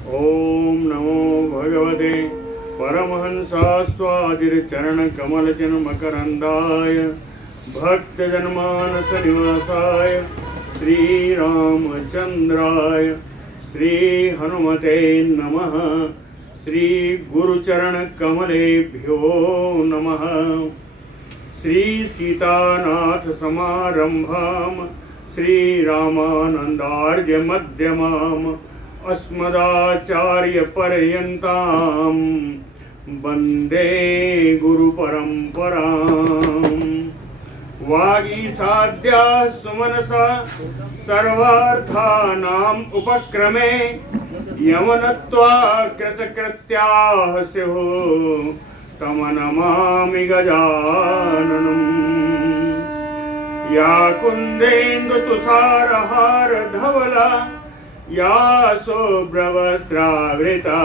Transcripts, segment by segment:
ओम नमो भगवते परमहंसास्वादिर्चरणकमलजनमकरन्दाय भक्तजनमानसनिवासाय श्रीरामचन्द्राय श्रीहनुमते नमः। श्रीगुरुचरणकमलेभ्यो नमः। श्रीसीतानाथसमारम्भां श्रीरामानन्दार्यमध्यमाम् अस्मदाचार्यपर्यन्तां वन्दे गुरुपरम्पराम्। वागीसाद्या सुमनसा सर्वार्थानाम् उपक्रमे यमनत्वा कृतकृत्याः स्युः तं नमामि गजाननम्। या कुन्देन्दुतुषारहार धवला या शुभ्रवस्त्रावृता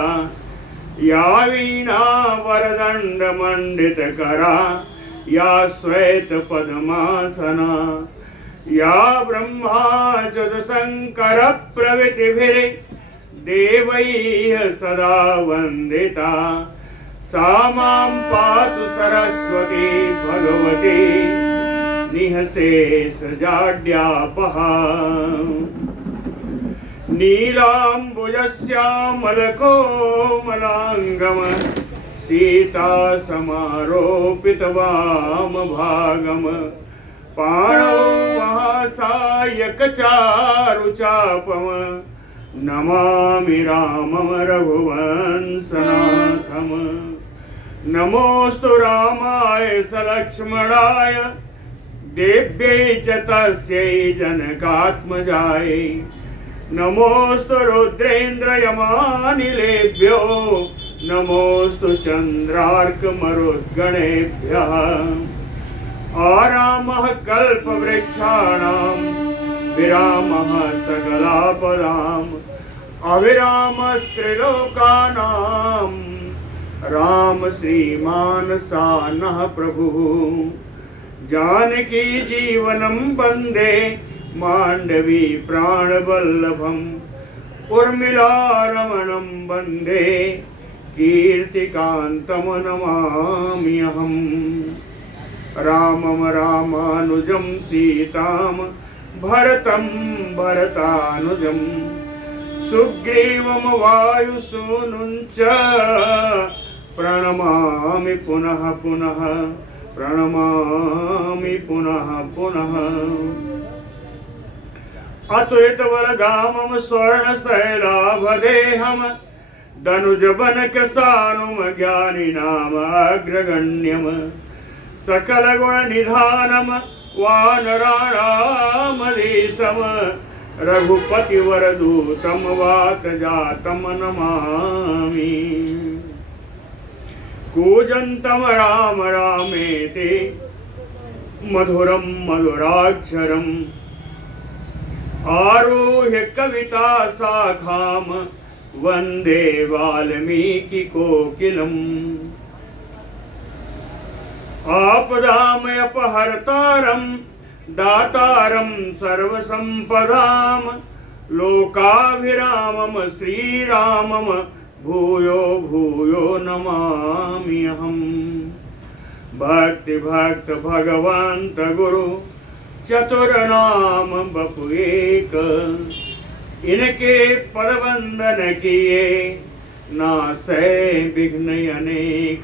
या वीणा वरदण्डमण्डितकरा या श्वेतपद्मासना या ब्रह्माच्युतशङ्करप्रभृतिभिर्देवैः सदा वन्दिता सा मां पातु सरस्वती भगवती निःशेषजाड्यापहा। नीलाम्बुजश्यामलकोमलाङ्गम सीतासमारोपितवामभागम पाणौ महासायकचारुचापम नमामि रामं रघुवंशनाथम। नमोऽस्तु रामाय सलक्ष्मणाय देव्यै च तस्यै जनकात्मजायै। नमोऽस्तु रुद्रेन्द्रयमानिलेभ्यो नमोऽस्तु चन्द्रार्कमरुद्गणेभ्यः। आरामः कल्पवृक्षाणां विरामः सकलापदाम् अविरामस्त्रिलोकानां राम श्रीमान् सानः प्रभुः। जानकी जीवनं वन्दे मांडवी प्राणवल्लभम् उर्मिलारमणं वन्दे कीर्तिकान्तं नमाम्यहम्। रामं रामानुजं सीतां भरतं भरतानुजं सुग्रीवं वायुसूनुं च प्रणमामि पुनः पुनः प्रणमामि पुनः पुनः। अतुलितवरदामं स्वर्णशैलाभदेहं दनुजवनकसानुं ज्ञानिनामग्रगण्यं सकलगुणनिधानं वानराणामधीशं रघुपतिवरदूतं वातजातं नमामि। कूजन्तं राम रामेति मधुरं मधुराक्षरम् आरुह्य कविता शाखां वन्दे वाल्मीकिकोकिलम्। आपदामयपहर्तारं दातारं सर्वसम्पदां लोकाभिरामं श्रीरामं भूयो भूयो नमाम्यहम्। भक्ति भक्त भगवंत गुरु चतुरनाम बपु एक इनके पद वंदन किए नासै विघ्न अनेक।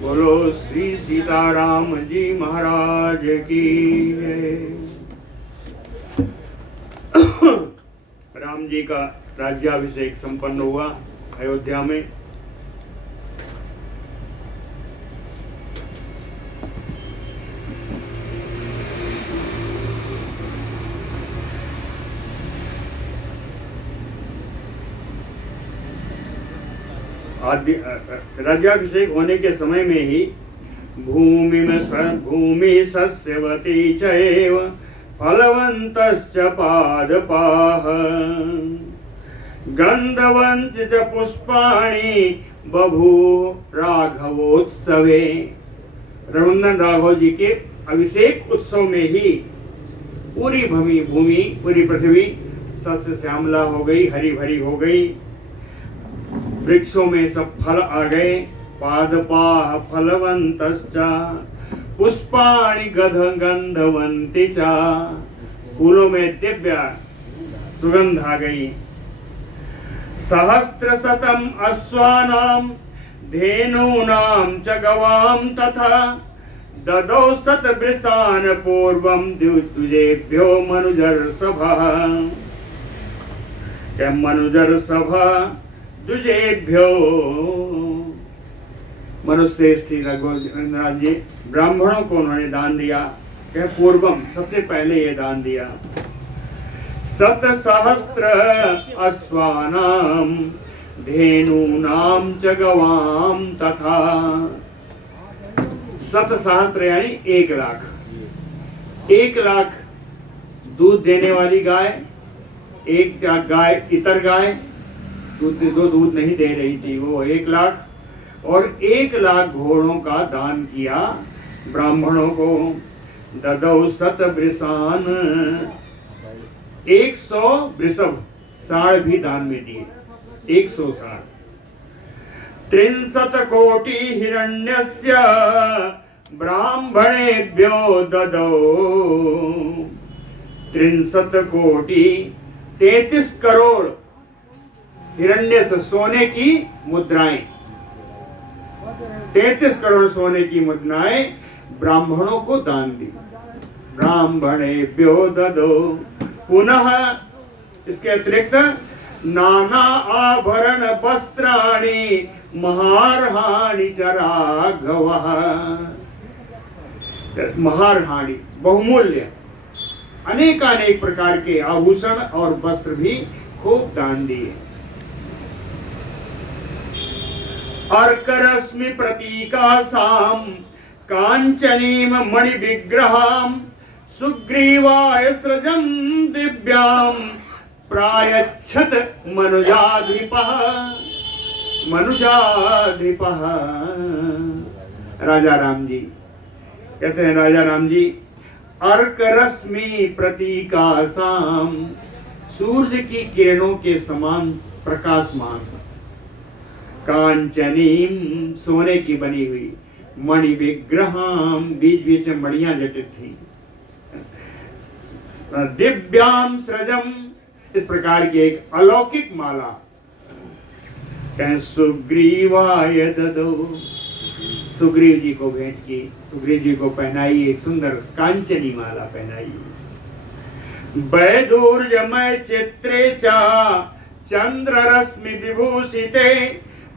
बोलो श्री सीताराम जी महाराज की जय। राम जी का राज्याभिषेक संपन्न हुआ अयोध्या में। राज्याभिषेक होने के समय में ही भूमि सस्यवती चैव फलवन्तश्च पादपाः गन्धवन्ति च पुष्पाणि बभूव राघवोत्सवे। रघुनंदन राघव जी के अभिषेक उत्सव में ही पूरी भूमि पूरी पृथ्वी सस्य श्यामला हो गई, हरी भरी हो गई। वृक्षों में सब फल आ गए। पादपाः फलवन्तश्च पुष्पाणि गंधवन्ति च, फूलों में दिव्य सुगंध आ गई। सहस्रशतम् अश्वानां धेनूनां च गवां तथा ददौ शतवृषान् पूर्वं द्विजेभ्यो मनुजर्षभः। क्या मनुजर्षभः द्विजेभ्यो, मनुश्रेष्ठ रघुराज जी ब्राह्मणों को उन्होंने दान दिया। क्या पूर्वम, सबसे पहले ये दान दिया। शतसहस्र अश्वानां धेनूनां च गवां तथा, शतसहस्र यानी 1,00,000, 1,00,000 दूध देने वाली गाय, एक गाय इतर गाय दूध नहीं दे रही थी, वो 1,00,000, और 1,00,000 घोड़ों का दान किया ब्राह्मणों को। ददौ शतवृषान्, 100 वृषभ साढ़ भी दान में दिए, 100 साढ़। 63 कोटि हिरण्यस्य ब्राह्मणेभ्यो ददौ, 63 कोटि 33 करोड़ हिरण्य सोने की मुद्राएं, 33 करोड़ सोने की मुद्राएं ब्राह्मणों को दान दी। ब्राह्मणेभ्यो ददौ, पुनः इसके अतिरिक्त नाना आभरण वस्त्राणि महारहाणि च राघवः। महारहाणि बहुमूल्य अनेकानेक प्रकार के आभूषण और वस्त्र भी खूब दान दिए। अर्करश्मि प्रतीकासां कांचनीम मणि विग्रहां सुग्रीवाय सृजं दिव्यां प्रायच्छत मनुजाधिपः। मनुजाधिपः राजा राम जी कहते हैं, राजा राम जी अर्करश्मि प्रतीकासां, सूर्य की किरणों के समान प्रकाशमान, कांचनीम सोने की बनी हुई, मणि विग्रहां बीच बीच में मणियां जटित थी, दिव्याम सृजम इस प्रकार की एक अलौकिक माला, सुग्रीवाय ददौ, सुग्रीव जी को भेंट की, सुग्रीव जी को पहनाई, एक सुंदर कांचनी माला पहनाई। वैदूर्यमय चित्रे चा चंद्र रश्मि विभूषिते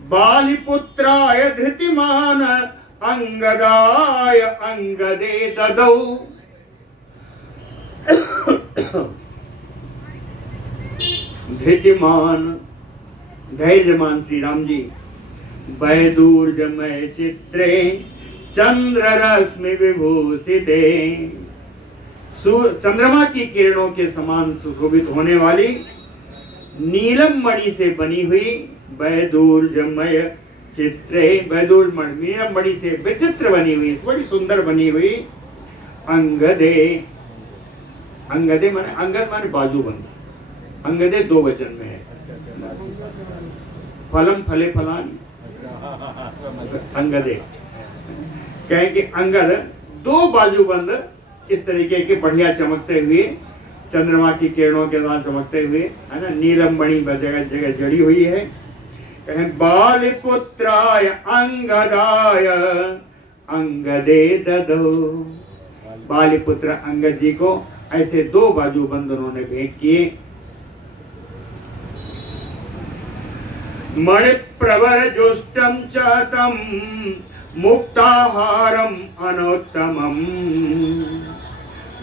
बालिपुत्राय धृतिमान अंगदाय अंगदे ददौ। धृतिमान धैर्यमान श्री राम जी, वैदूर्यमय चित्रे चंद्र रश्मि विभूषिते, चंद्रमा की किरणों के समान सुशोभित होने वाली नीलम मणि से बनी हुई वैदूर्यमय चित्रे, नीलम मणि से विचित्र बनी हुई, बड़ी सुंदर बनी हुई अंगदे, अंगदे माने अंगद माने बाजूबंद, अंगदे 2 वचन में है, फलम फले फलानी अंगदे, कहें कि अंगद 2 बाजूबंद इस तरीके के बढ़िया चमकते हुए, चंद्रमा की किरणों के साथ चमकते हुए, है ना, नीलम मणि जगह जगह जड़ी हुई है। कहें बालिपुत्राय अंगदाय अंगदे ददौ, बालिपुत्र अंगद जी को ऐसे 2 बाजूबंद उन्होंने भेंट किए। मणिप्रवर जुष्टम च तम मुक्ताहारम अनोत्तमम,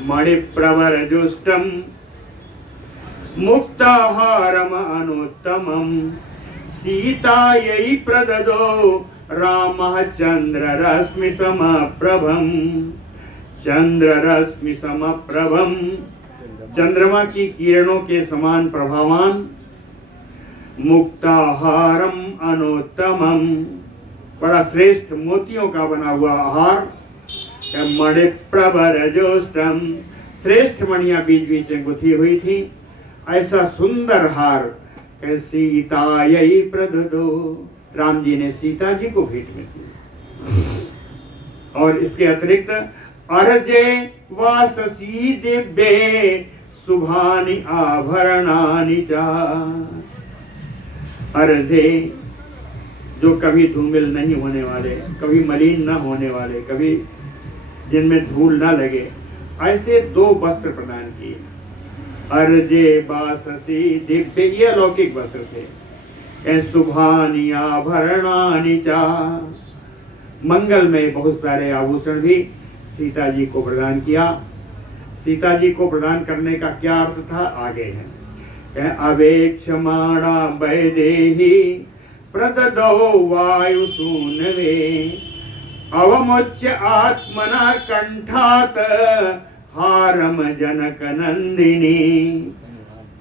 मणिप्रवर जुष्टम मुक्ताहारम अनोत्तमम सीतायै प्रददो रामः चंद्र रश्मि समप्रभम, चंद्र रश्मि समप्रभम चंद्रमा की किरणों के समान प्रभावान, मुक्ताहारम अनोत्तमम बड़ा श्रेष्ठ मोतियों का बना हुआ आहार, मणिप्रवर जोष्टम श्रेष्ठ मणियां बीच बीच में गुथी हुई थी, ऐसा सुंदर हार सीता यही प्रददो, राम जी ने सीता जी को भेंट में दी। और इसके अतिरिक्त अर्जे वाससी दिव्ये शुभानि आभरणानि चा। अर्जे जो कभी धूमिल नहीं होने वाले, कभी मलिन न होने वाले, कभी जिनमें धूल न लगे, ऐसे 2 वस्त्र प्रदान किए। अर्जे वाससी दिव्य, ये अलौकिक वस्त्र थे। शुभानि आभरणानि चा, मंगल में बहुत सारे आभूषण भी सीता जी को प्रदान किया। सीता जी को प्रदान करने का क्या अर्थ था, आगे है। अवेक्षमाणा वैदेही प्रददौ वायु सूनवे, अवमुच्य आत्मना कंठात हारम जनक नंदिनी,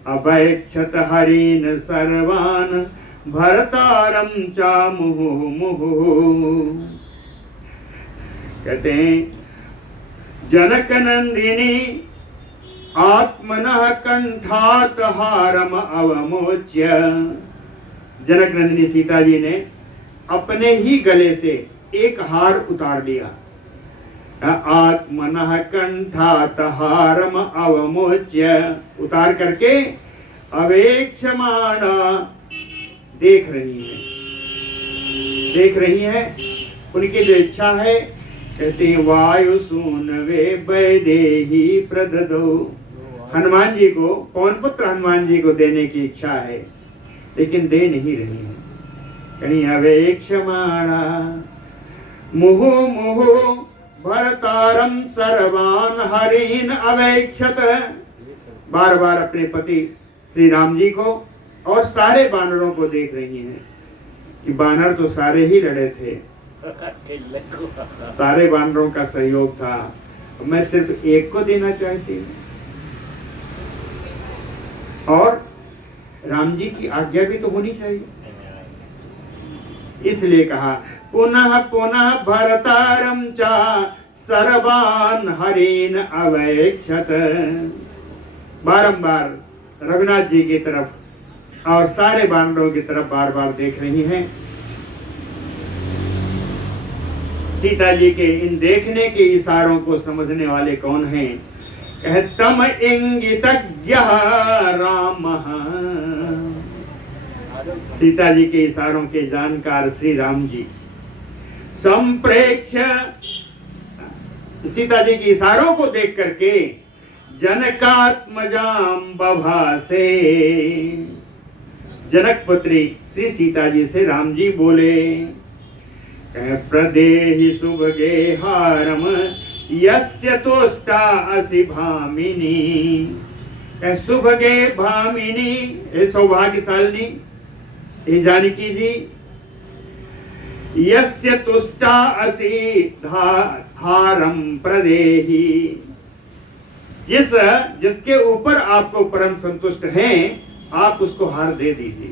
अवैक्षत हरिन सर्वान भरतारम चा मुहु मुहु। कहते हैं जनक नंदिनी आत्मनः कंठात हारम अवमोच्य। जनक नंदिनी सीता जी ने अपने ही गले से एक हार उतार लिया। आत्मनः कंठात हारम अवमोच्य, उतार करके अवेक्षमाणा, देख रही है उनकी जो इच्छा है। कहते हैं वायु सूनवे वैदेही प्रददो, हनुमान जी को, पवन पुत्र हनुमान जी को देने की इच्छा है, लेकिन दे नहीं रही है। कहीं अवेक्षमाणा मुहु मुहु भरतारम सर्वान हरिन अवेक्षत, बार बार अपने पति श्री राम जी को और सारे बानरों को देख रही हैं कि बानर तो सारे ही लड़े थे, सारे बानरों का सहयोग था, मैं सिर्फ एक को देना चाहती हूँ। और राम जी की आज्ञा भी तो होनी चाहिए, इसलिए कहा पुनः पुनः भरतारम चा सर्वान हरिन अवेक्षत। बारंबार रघुनाथ जी की तरफ और सारे बानरों की तरफ बार बार देख रही हैं। सीता जी के इन देखने के इशारों को समझने वाले कौन हैं? तम इंगितज्ञ राम, सीता जी के इशारों के जानकार श्री राम जी। संप्रेक्ष, सीता जी के इशारों को देख करके जनकात्मजाम बभासे, जनक पुत्री श्री सीता जी से राम जी बोले प्रदेहि शुभगे हारम यस्य तुष्टा असि भामिनी। शुभगे भामिनी, हे सौभाग्यशालिनी, हे जानकी जी, यस्य तुष्टा असि हारम प्रदेहि, जिसके ऊपर आपको परम संतुष्ट हैं, आप उसको हार दे दीजिए।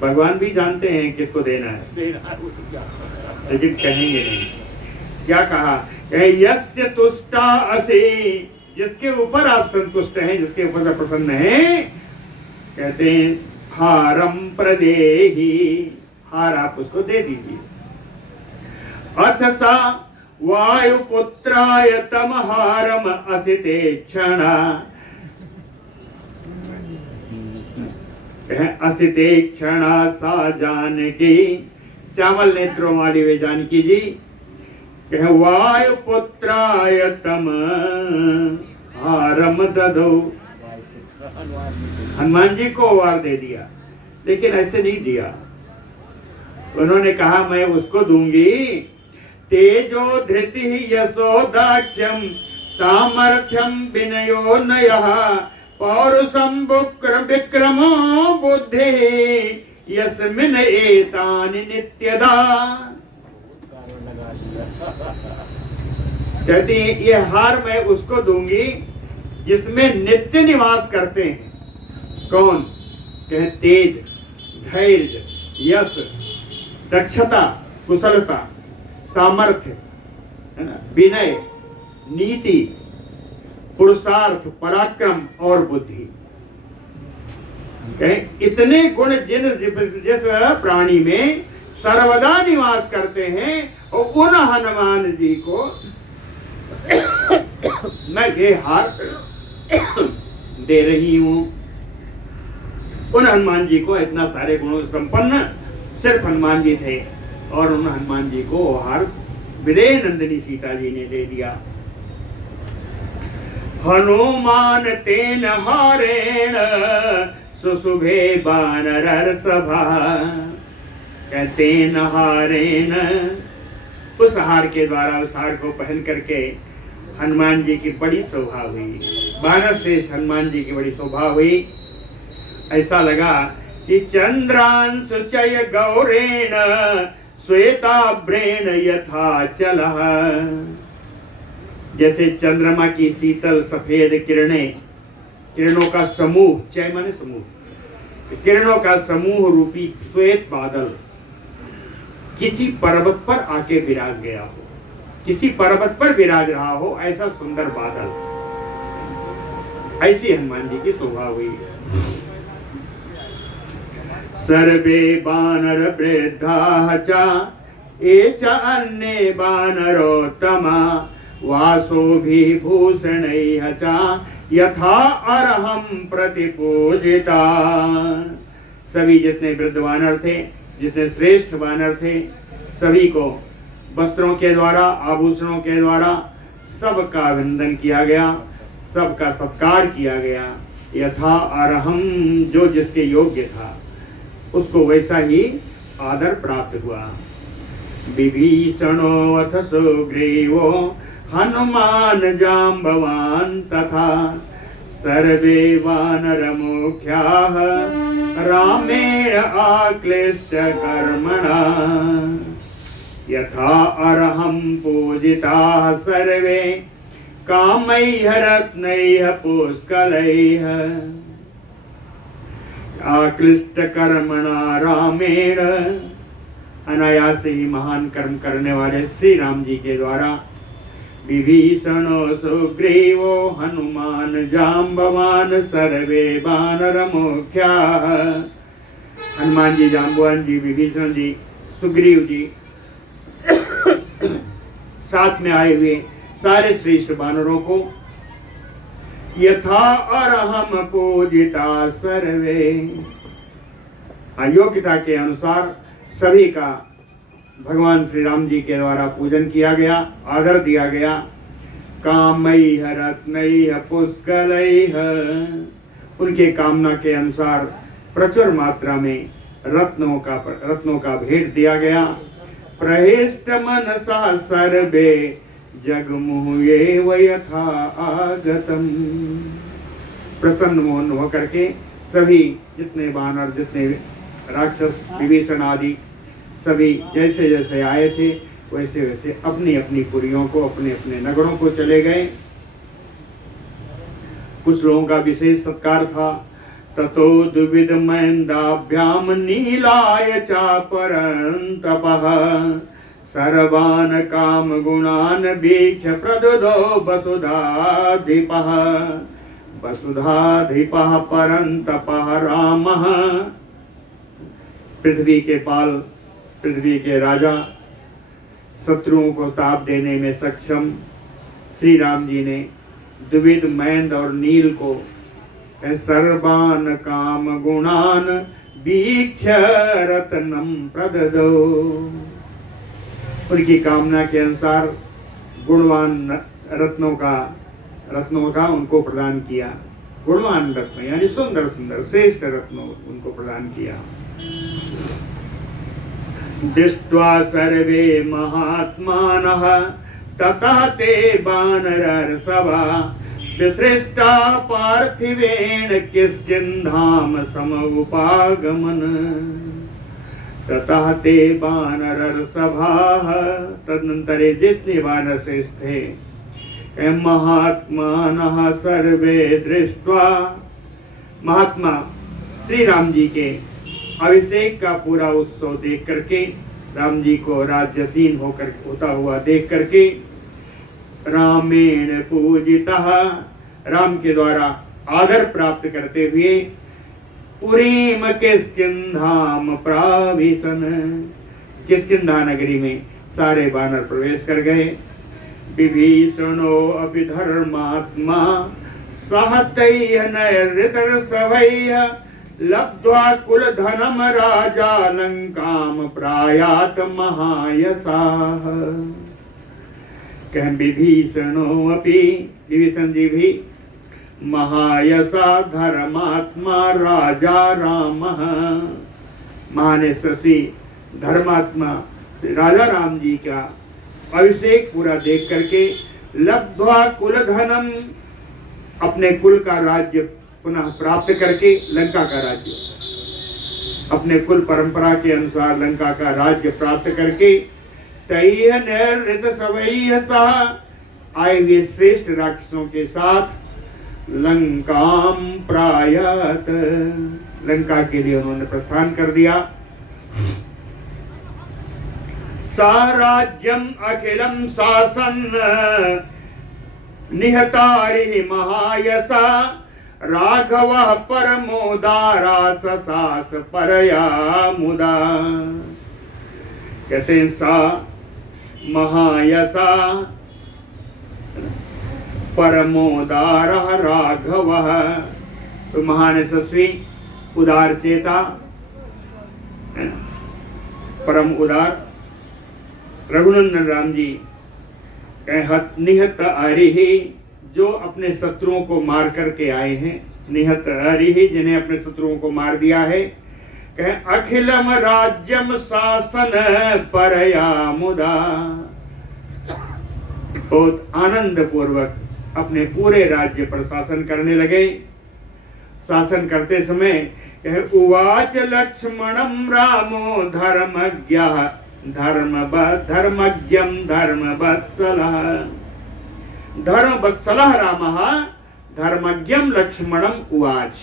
भगवान भी जानते हैं किसको देना है, लेकिन कहेंगे नहीं। क्या कहा? यस्य तुष्टा असि, जिसके ऊपर आप संतुष्ट हैं, जिसके ऊपर आप प्रसन्न हैं, कहते हैं हारम प्रदेहि, हार आप उसको दे दीजिए। अथ सा वायुपुत्राय तम हारम असिते क्षणा, असिते क्षणा सा जानकी, श्यामल नेत्रों वाली वे जानकी जी, कहे वायुपुत्राय तम हारम ददो, हनुमान जी को वार दे दिया, लेकिन ऐसे नहीं दिया। उन्होंने कहा मैं उसको दूंगी तेजो धृति यशो दाक्ष्यम सामर्थ्यम विनयो नयः पौरुषम विक्रमो बुद्धि यस्मिन् एतानि नित्यदा। कहती है ये हार मैं उसको दूंगी जिसमें नित्य निवास करते हैं। कौन? कहे तेज, धैर्य, यश, दक्षता, कुशलता, सामर्थ्य, है ना, विनय, नीति, पुरुषार्थ, पराक्रम और बुद्धि, इतने गुण जिस प्राणी में सर्वदा निवास करते हैं, और उन हनुमान जी को मैं ये हार दे रही हूं। उन हनुमान जी को इतना सारे गुणों संपन्न सिर्फ हनुमान जी थे, और उन हनुमान जी को हार विदेह नंदिनी सीता जी ने दे दिया। हनुमान तेन हारेण सुशुभे बानर सभा, कहते न हारेण, उस हार के द्वारा, उस हार को पहन करके हनुमान जी की बड़ी शोभा हुई, वानर श्रेष्ठ हनुमान जी की बड़ी शोभा हुई। ऐसा लगा कि चंद्रांशु चय गौरेण श्वेताभ्रेण यथा चलः, जैसे चंद्रमा की शीतल सफेद किरणों का समूह, चय माने समूह, किरणों का समूह रूपी श्वेत बादल किसी पर्वत पर आके विराज गया हो, किसी पर्वत पर विराज रहा हो, ऐसा सुंदर बादल, ऐसी हनुमान जी की शोभा हुई। सर्वे बानर वृद्धा च ये च अन्ये बानरोत्तमा, वासोभिभूषणैः च यथा अर्हं प्रतिपूजिता। सभी जितने वृद्ध वानर थे, जितने श्रेष्ठ वानर थे, सभी को वस्त्रों के द्वारा, आभूषणों के द्वारा सबका वंदन किया गया, सबका सत्कार किया गया। यथा अर्हम, जो जिसके योग्य था उसको वैसा ही आदर प्राप्त हुआ। विभीषणो अथ सुग्रीवो हनुमान जाम्बवान तथा सर्वे वानर मुख्याः रामेण आक्लिष्ट कर्मणा, यथा अर्हं पूजिताः सर्वे कामैः रत्नैः पुष्कलैः, आक्लिष्ट कर्मणा रामेण, अनायास ही महान कर्म करने वाले श्री राम जी के द्वारा। विभीषणो सुग्रीवो हनुमान जाम्बवान सर्वे वानर मुख्याः, हनुमान जी, जाम्बवान जी, विभीषण जी, सुग्रीव जी, साथ में आए हुए सारे श्रेष्ठ वानरों को यथा अर्हम पूजिता सर्वे, योग्यता के अनुसार सभी का भगवान श्री राम जी के द्वारा पूजन किया गया, आदर दिया गया। कामैः रत्नैः पुष्कलैः, उनके कामना के अनुसार प्रचुर मात्रा में रत्नों का भेंट दिया गया। प्रहिष्ट मनसा सर्वे जगमुहे वयथा आगतम, प्रसन्न मोहन होकर के सभी जितने वानर, जितने राक्षस, विभीषण आदि सभी जैसे जैसे आए थे वैसे वैसे अपनी अपनी पुरियों को, अपने अपने नगरों को चले गए। कुछ लोगों का विशेष सत्कार था। ततो द्विविध महेंदाभ्याम नीलाय चापरंतपः, सर्वान् काम गुणान् वीक्ष्य प्रददो वसुधाधिपः, वसुधाधिपः परंतपः रामः, पृथ्वी के पाल, पृथ्वी के राजा, शत्रुओं को ताप देने में सक्षम श्री राम जी ने द्विविध महेंद्र और नील को सर्वान काम गुणान वीक्ष्य रत्नम प्रददो, उनकी कामना के अनुसार गुणवान रत्नों का उनको प्रदान किया। गुणवान रत्न यानी सुंदर सुंदर श्रेष्ठ रत्नों उनको प्रदान किया। दृष्ट्वा सर्वे महात्मानः ततः ते वानरर्षभा, विसृष्टा पार्थिवेण किष्किन्धाम समुपागमन, ततः ते वानरर्षभाः, तदनंतर जितने वानर श्रेष्ठ थे महात्मानः सर्वे दृष्ट्वा, महात्मा श्री राम जी के अभिषेक का पूरा उत्सव देख करके, राम जी को राज्यसीन होता हुआ देख करके, रामेण पूजितः, राम के द्वारा आदर प्राप्त करते हुए पुरीम किष्किंधाम प्राविशन। किष्किंधा नगरी में सारे वानर प्रवेश कर गए। विभीषणो अपि धर्मात्मा सहतैः नैर्ऋतर्षभैः लब्ध्वा कुलधनम राजा लंकाम प्रायात महायशाः। कह विभीषणो अपि, विभीषण जी भी महायशा धर्मात्मा राजा रामः, महान यशस्वी धर्मात्मा राजा राम जी का अभिषेक पूरा देख करके लब्ध्वा कुलधनम, अपने कुल का राज्य पुनः प्राप्त करके, लंका का राज्य, अपने कुल परंपरा के अनुसार लंका का राज्य प्राप्त करके, तैह नैर्ऋत सवैह सह, आए हुए श्रेष्ठ राक्षसों के साथ लंकाम प्रायत, लंका के लिए उन्होंने प्रस्थान कर दिया। साराज्यम अखिलम शासन निहतारि महायशा राघव परमोदारा ससास परया मुदा। कहते हैं सा महायशा परमोदार राघव, तो महान यशस्वी उदार चेता, परम उदार रघुनंदन राम जी निहत अरिहि, जो अपने शत्रुओं को मार करके आए हैं। निहत अरिहि, जिन्हें अपने शत्रुओं को मार दिया है। कहे अखिलम राज्यम शासन परया मुदा, बहुत आनंद पूर्वक अपने पूरे राज्य पर शासन करने लगे। शासन करते समय कहे उवाच लक्ष्मणम रामो धर्मज्ञः धर्मज्ञम धर्मवत्सलः, धर्मवत्सलः रामः धर्मज्ञम लक्ष्मणम उवाच।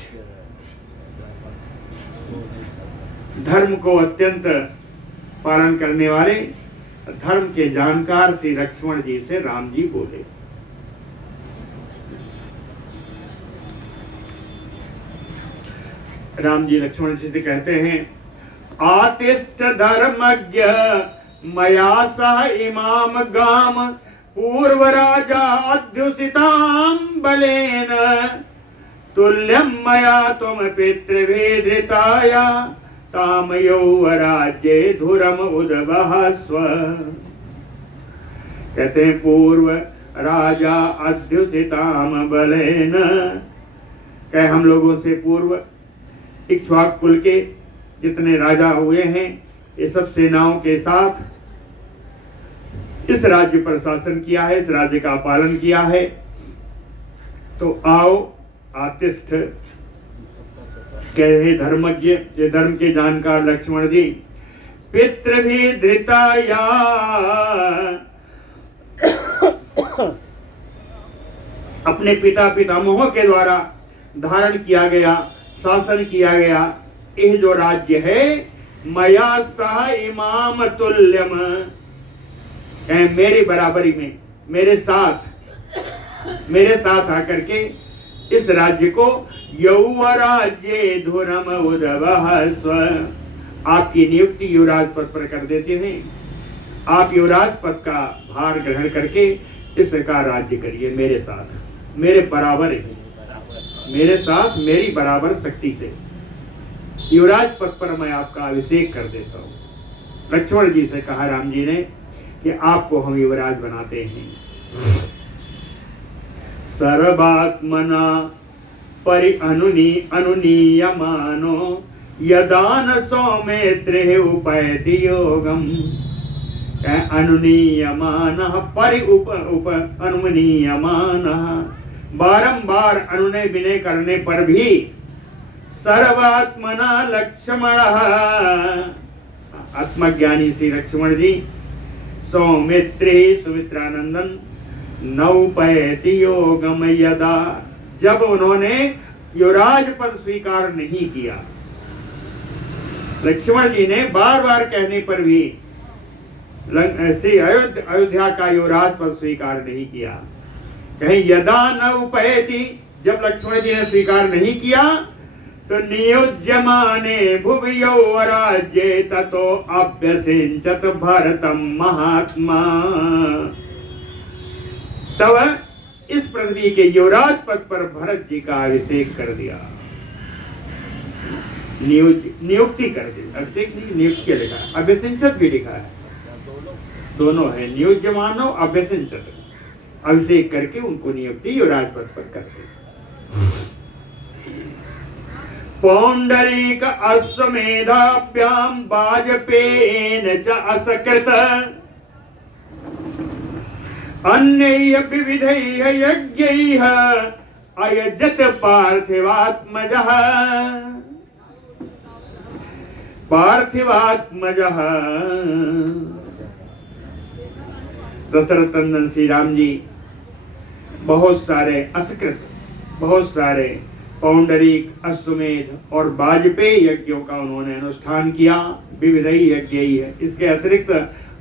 धर्म को अत्यंत पालन करने वाले, धर्म के जानकार श्री लक्ष्मण जी से राम जी बोले। राम जी लक्ष्मण जी से कहते हैं आतिष्ठ धर्मज्ञ मया सह इमाम गाम पूर्व राजा अध्युषिताम बलेन तुल्यम मया तुम पितृभेदृताया ताम यौवराज्ये धुरम उद्वहस्व। कहते हैं पूर्व राजा अध्युषिताम बलेन, कहे हम लोगों से पूर्व इक्ष्वाक कुल के जितने राजा हुए हैं, ये सब सेनाओं के साथ इस राज्य पर शासन किया है, इस राज्य का पालन किया है। तो आओ आतिष्ठ, कहे धर्मज्ञ, ये धर्म के जानकार लक्ष्मण जी, पितृ भी धृताया, अपने पिता पितामहों के द्वारा धारण किया गया, शासन किया गया यह जो राज्य है, मया सह इमाम तुल्यम, मेरी बराबरी में, मेरे साथ आकर के इस राज्य को यौवराज्ये धुरम उद्वहस्व, आपकी नियुक्ति युवराज पद पर कर देते हैं। आप युवराज पद का भार ग्रहण करके इसका राज्य करिए मेरे साथ, मेरे बराबर है, मेरे साथ मेरी बराबर शक्ति से युवराज पद पर मैं आपका अभिषेक कर देता हूँ। लक्ष्मण जी से कहा राम जी ने कि आपको हम युवराज बनाते हैं। सर्वात्मना परि अनुनीयमानो यदान सौमित्रे उपैति योगम, अनुनीयमानः परि अनुनीयमानः, बारंबार अनुनय विनय करने पर भी सर्वात्मना लक्ष्मणः, आत्मज्ञानी श्री लक्ष्मण जी सौमित्रे सुमित्रानंदन नौपैति योगम यदा, जब उन्होंने युवराज पद स्वीकार नहीं किया, लक्ष्मण जी ने बार बार कहने पर भी श्री अयोध्या का युवराज पद स्वीकार नहीं किया। कहीं यदा न उपैति, जब लक्ष्मण जी ने स्वीकार नहीं किया, तो नियुज्यमाने भुवयो राज्ये ततो अभ्यसिंचत भरतम महात्मा। तब इस पृथ्वी के युवराज पद पर भरत जी का अभिषेक कर दिया, नियुक्ति कर दी। अभिषेक नहीं, नियुक्ति लिखा है, अभ्यसिंचत भी लिखा है, दोनों है। नियुज्यमानो अभ्यसिंचत, अभिषेक करके उनको नियुक्ति युवराज पद पर कर दी। पौंडरीक अश्वमेधाभ्याम वाजपेयेन च असकृत अन्यैः विविधैः यज्ञैः अयजत पार्थिवात्मजः। पार्थिवात्मजः दशरथ नंदन श्री राम जी बहुत सारे असकृत, बहुत सारे पौंडरीक, अश्वमेध और वाजपेयी यज्ञों का उन्होंने अनुष्ठान किया। विविधई यज्ञ ही है, इसके अतिरिक्त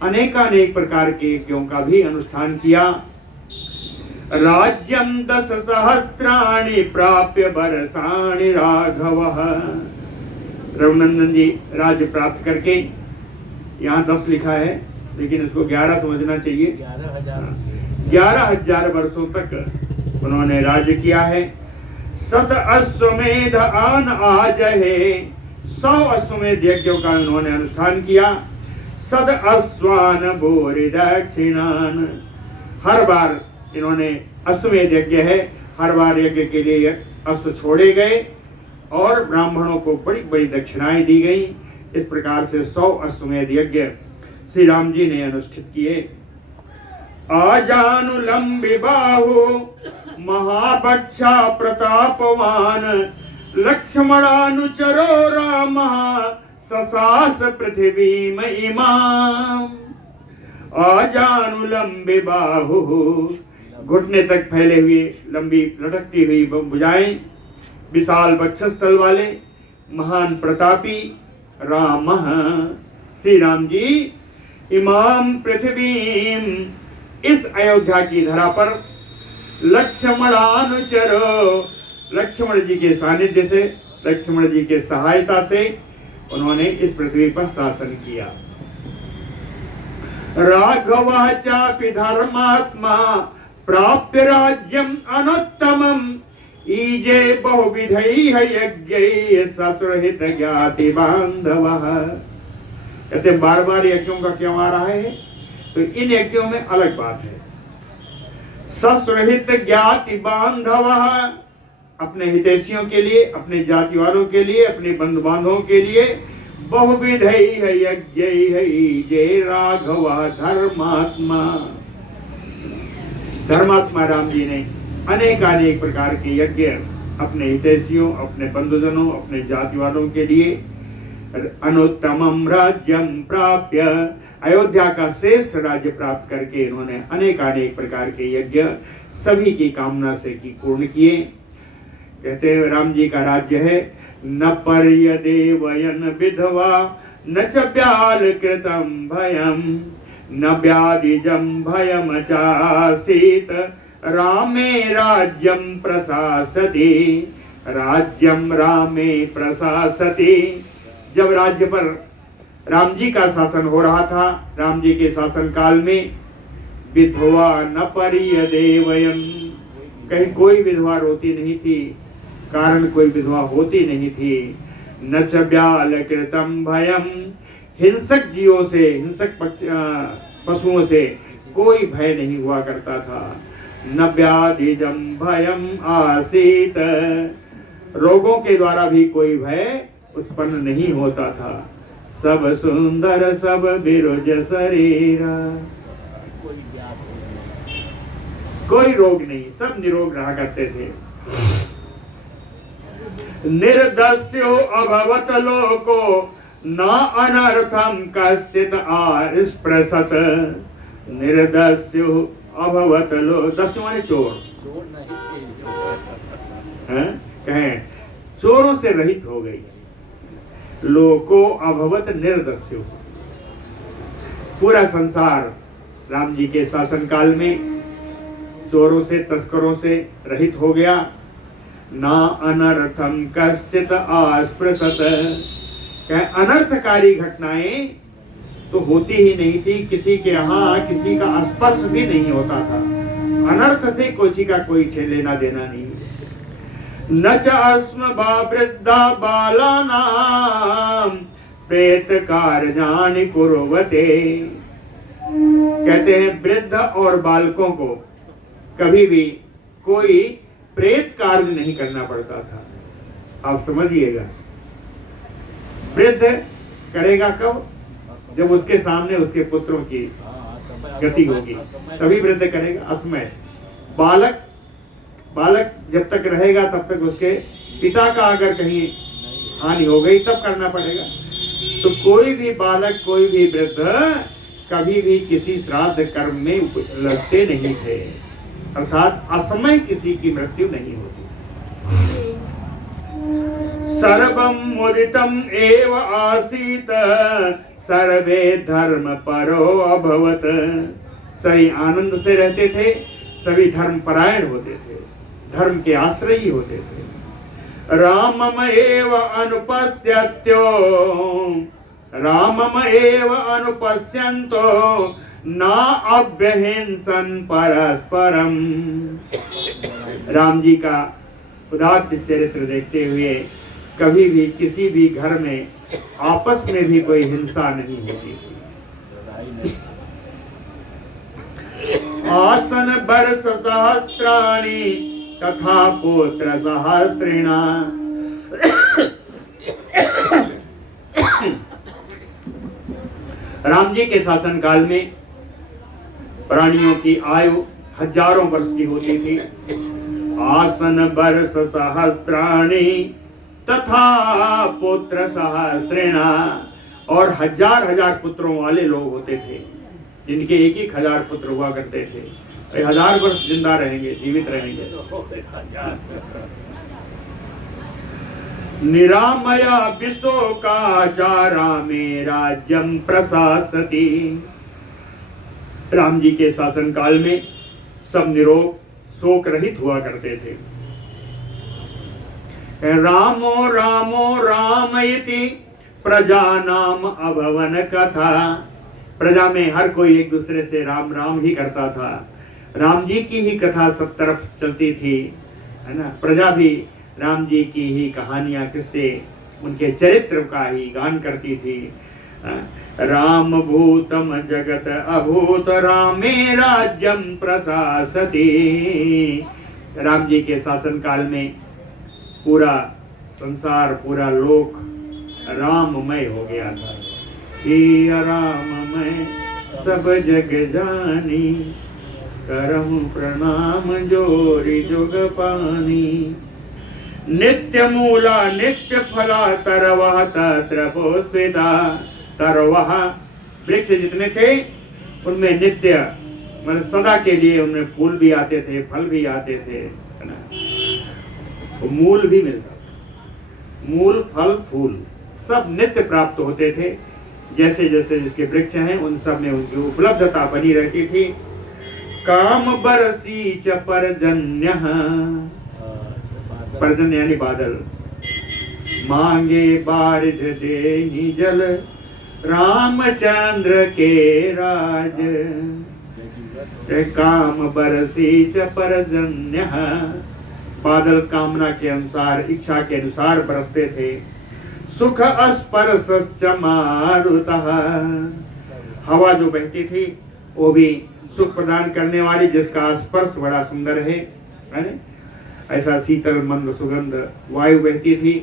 अनेकानेक प्रकार के यज्ञों का भी अनुष्ठान किया। राज्यम 10 सहस्राणि प्राप्य बरसाणि राघवः। रघुनंदन जी राज्य प्राप्त करके, यहाँ 10 लिखा है लेकिन इसको 11 समझना चाहिए। 11,000 वर्षों तक उन्होंने राज्य किया है। 7 अश्वमेध आन आजहे, 100 अश्वमेध यज्ञों का उन्होंने अनुष्ठान किया। 7 अश्वान बोरि दक्षिणान, हर बार इन्होंने अश्वमेध यज्ञ है, हर बार यज्ञ के लिए अश्व छोड़े गए और ब्राह्मणों को बड़ी बड़ी दक्षिणाएं दी गई। इस प्रकार से 100 अश्वमेध यज्ञ श्री राम जी ने अनुष्ठित किए। आजानुलंबि बाहु महाबक्षा प्रतापवान लक्ष्मणानुचरो रामः ससास पृथ्वीम इमाम। आजानुलंबि बाहु, घुटने तक फैले हुए लंबी लटकती हुई भुजाएं, विशाल वक्षस्थल वाले महान प्रतापी रामः श्री राम जी इमाम पृथ्वीम, इस अयोध्या की धरा पर लक्ष्मणानुचरो, लक्ष्मण जी के सानिध्य से, लक्ष्मण जी के सहायता से उन्होंने इस पृथ्वी पर शासन किया। राघवः चापि धर्मात्मा प्राप्य राज्यम अनुत्तमम ईजे बहुविधैः यज्ञैः ससुरहित ज्ञाति बांधवः। कहते बार बार यज्ञों का क्यों आ रहा है? तो इन यज्ञों में अलग बात है। ससुरहित ज्ञाति बांधवः, अपने हितैषियों के लिए, अपने जाति वालों के लिए, अपने बंधु बांधवों के लिए बहुविधैः यज्ञैः ईजे राघवः धर्मात्मा। धर्मात्मा राम जी ने अनेक प्रकार के यज्ञ अपने हितैषियों, अपने बंधुजनों, अपने जाति वालों के लिए अनुत्तमम राज्यम प्राप्य, अयोध्या का श्रेष्ठ राज्य प्राप्त करके इन्होंने अनेक प्रकार के यज्ञ सभी की कामना से की पूर्ण किए। कहते हैं राम जी का राज्य है न पर्यदेवयन विधवा न च ब्याल कृतम भयम न व्याधिजम भयम चासीत रामे राज्यम प्रशासति, राज्यम रामे प्रशासति। जब राज्य पर राम जी का शासन हो रहा था, राम जी के शासन काल में विधवा न परियदेवयन, कहीं कोई विधवा रोती नहीं थी, कारण कोई विधवा होती नहीं थी। न च ब्याल कृतम भयम, हिंसक जीवों से, हिंसक पशुओं से कोई भय नहीं हुआ करता था। न व्याधिजम भयम आसीत, रोगों के द्वारा भी कोई भय उत्पन्न नहीं होता था। सब सुंदर सब बिरुज शरीरा, कोई रोग नहीं, सब निरोग रहा करते थे। निर्दस्यो अभवत लोको न अनर्थम कश्चित आस्पृशत, निर्दस्यो अभवत लो, दस्यु माने चोर, कहें चोरों से रहित हो गई। लोको अभवत निर्दस्यु, पूरा संसार राम जी के शासन काल में चोरों से, तस्करों से रहित हो गया। ना अनर्थम कश्चित आस्पृशत। अनर्थकारी घटनाएं तो होती ही नहीं थी, किसी के यहाँ किसी का स्पर्श भी नहीं होता था। अनर्थ से किसी का कोई लेना देना नहीं। न च अस्म बा वृद्धा बालानाम प्रेत कार्याणि कुर्वते। कहते हैं वृद्ध और बालकों को कभी भी कोई प्रेत कार्य नहीं करना पड़ता था। आप समझिएगा, वृद्ध करेगा कब? जब उसके सामने उसके पुत्रों की गति होगी, तभी वृद्ध करेगा। असमय बालक जब तक रहेगा तब तक उसके पिता का अगर कहीं हानि हो गई तब करना पड़ेगा। तो कोई भी बालक, कोई भी वृद्ध कभी भी किसी श्राद्ध कर्म में लगते नहीं थे, अर्थात असमय किसी की मृत्यु नहीं होती। सर्वम मुदितम एव आसीत सर्वे धर्म परो अभवत। सही आनंद से रहते थे, सभी धर्म परायण होते थे, धर्म के आश्रयी होते थे। रामम एव अनुपश्यत्यो रामम एव अनुपश्यन्तो ना अभ्यहिंसन परस्परम। राम जी का उदात्त चरित्र देखते हुए कभी भी किसी भी घर में आपस में भी कोई हिंसा नहीं होती थी। आसन वर्ष सहस्राणि तथा पुत्र सहस्त्रिणा। राम जी के शासन काल में प्राणियों की आयु हजारों वर्ष की होती थी। आसन वर्ष सहस्त्राणि तथा पुत्र सहस्त्रिणा। और हजार हजार पुत्रों वाले लोग होते थे, जिनके एक एक हजार पुत्र हुआ करते थे। 1000 वर्ष जिंदा रहेंगे, जीवित रहेंगे। निरामया विशोकाचारा में राज्यम प्रशासति। राम जी के शासन काल में सब निरोग शोक रहित हुआ करते थे। रामो रामो राम इति प्रजा नाम अभवन कथा। प्रजा में हर कोई एक दूसरे से राम राम ही करता था। राम जी की ही कथा सब तरफ चलती थी, है ना। प्रजा भी राम जी की ही कहानियां, किस्से, उनके चरित्र का ही गान करती थी। राम भूतम जगत अभूत रामे राज्यम प्रशासति। राम जी के शासन काल में पूरा संसार, पूरा लोक राममय हो गया था। हे राममय सब जग जानी, करम प्रणाम जोरी जुग पानी। नित्य मूला नित्य फला तरवह तत्र पुष्पिता। तरवह वृक्ष जितने थे उनमें नित्य मतलब सदा के लिए उनमें फूल भी आते थे, फल भी आते थे, है ना। तो मूल भी मिलता था, मूल फल फूल सब नित्य प्राप्त होते थे। जैसे जैसे जिसके वृक्ष हैं उन सब में उनकी उपलब्धता बनी रहती थी। काम बरसी च परजन्य, परजन्य यानी बादल। मांगे बारिध देहि जल रामचंद्र के राज। काम बरसी च परजन्य, बादल कामना के अनुसार, इच्छा के अनुसार बरसते थे। सुख स्पर्शश्च मारुतः, हवा जो बहती थी वो भी सुख प्रदान करने वाली, जिसका स्पर्श बड़ा सुंदर है ना। ऐसा शीतल मंद सुगंध वायु बहती थी।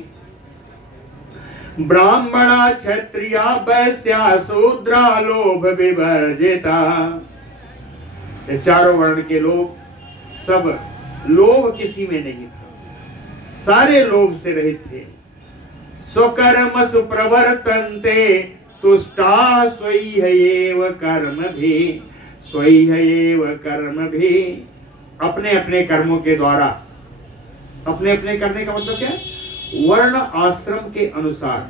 ब्राह्मणा क्षत्रिया वैश्या शूद्रा लोभ विवर्जिता। ये चारों वर्ण के लोग, सब लोभ किसी में नहीं था, सारे लोभ से रहित थे। स्वकर्म सुप्रवर्तन्ते तुष्टा स्वैहयेव कर्म भी। स्वैहयेव कर्म भी, अपने अपने कर्मों के द्वारा, अपने अपने करने का मतलब क्या है? वर्ण आश्रम के अनुसार,